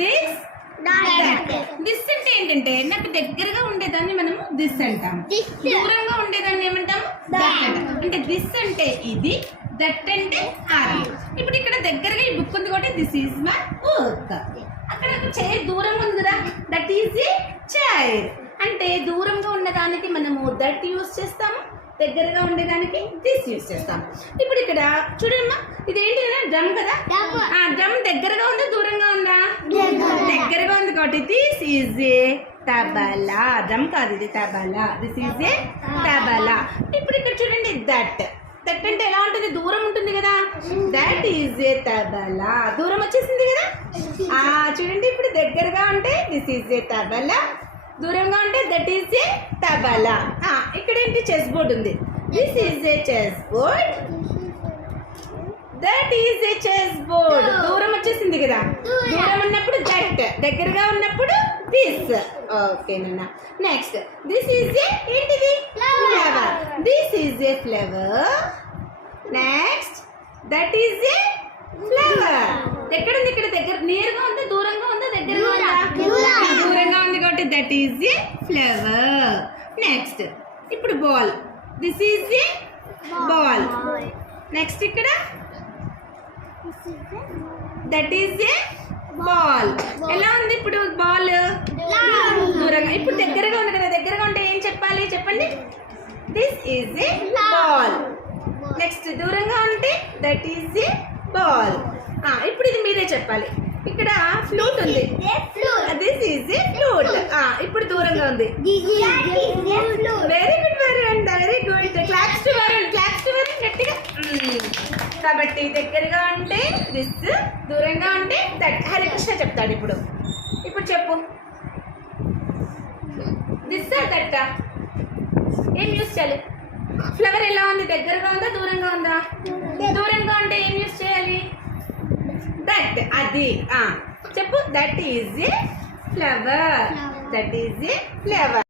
This this అంటే ఏంటంటే నాకు దగ్గరగా ఉండేదాన్ని మనము దిస్ అంటాం, దూరంగా ఉండేదాన్ని ఏమంటాము దట్ అంటాం. అంటే దిస్ అంటే ఇది, దట్ అంటే అది. ఇప్పుడు ఇక్కడ దగ్గరగా ఈ బుక్ ఉంది కాబట్టి దిస్ ఈజ్ మై బుక్. అక్కడ ఒక చైర్ దూరంగా ఉంది కదా, దట్ ఈజ్ ఏ చైర్. అంటే దూరంగా ఉన్నదానికి మనము దట్ యూజ్ చేస్తాము, దగ్గరగా ఉండేదానికి దిస్ యూజ్ చేస్తాం. ఇప్పుడు ఇక్కడ చూడమ్మా, ఇదేంటి కదా డ్రమ్ కదా, డ్రమ్ దగ్గరగా ఉందా దూరంగా ఉందా? దగ్గరగా ఉంది కాబట్టి this is A tabla. Drum కాదు, ఇది తబలా. దిస్ ఈజ్ ఏ తబలా. ఇప్పుడు ఇక్కడ చూడండి దట్, దట్ అంటే ఎలా ఉంటుంది? దూరం ఉంటుంది కదా, దట్ ఈజ్ ఏ తబలా. దూరం వచ్చేసింది కదా. చూడండి ఇప్పుడు దగ్గరగా ఉంటే దిస్ ఈజ్ ఏ తబలా, దూరంగా ఉంటే దట్ ఈజ్ ఏ తబలా. ఇక్కడ ఏంటి? చెస్ బోర్డ్ ఉంది. This is A chess board, that is A chess board. దూరం వచ్చేసింది కదా, దూరం ఉన్నప్పుడు దట్, దగ్గరగా ఉన్నప్పుడు దిస్. ఓకేనా? నెక్స్ట్ దిస్ ఈజ్ ఏ ఏంటిది? Flower. This is a flower. Next that is a flower. ఎక్కడ ఉంది? ఇక్కడ దగ్గర, నేరుగా ఉందా దూరంగా ఉందా? దగ్గరగా ఉందా? దూరంగా ఉంది కాబట్టి that is a flower. Next ఇప్పుడు ball. This is a ball. Next ఇక్కడ దట్ ఈజ్ ఏ బాల్. ఎలా ఉంది ఇప్పుడు బాల్? దూరంగా. ఇప్పుడు దగ్గరగా ఉంది కదా, దగ్గరగా ఉంటే ఏం చెప్పాలి చెప్పండి? This is a ball. Next దూరంగా ఉంటే దట్ ఈజ్ ఏ బాల్. ఇప్పుడు ఇది మీరే చెప్పాలి. ఇక్కడ ఫ్లూట్ ఉంది, దిస్ ఈజ్ ఏ ఫ్లూట్. ఇప్పుడు దూరంగా ఉంది. Very good Varun, very good. Claps to Varun, claps to Varun గట్టిగా. కాబట్టి దగ్గరగా ఉంటే దిస్, దూరంగా ఉంటే దట్. హరికృష్ణ చెప్తాడు ఇప్పుడు. ఇప్పుడు చెప్పు, దిస్ దట్ ఏం యూస్ చేయాలి? ఫ్లవర్ ఎలా ఉంది? దగ్గరగా ఉందా దూరంగా ఉందా? దూరంగా ఉంటే ఏం యూస్ చేయాలి? దట్. అది చెప్పు. That is a flower, that is a flower.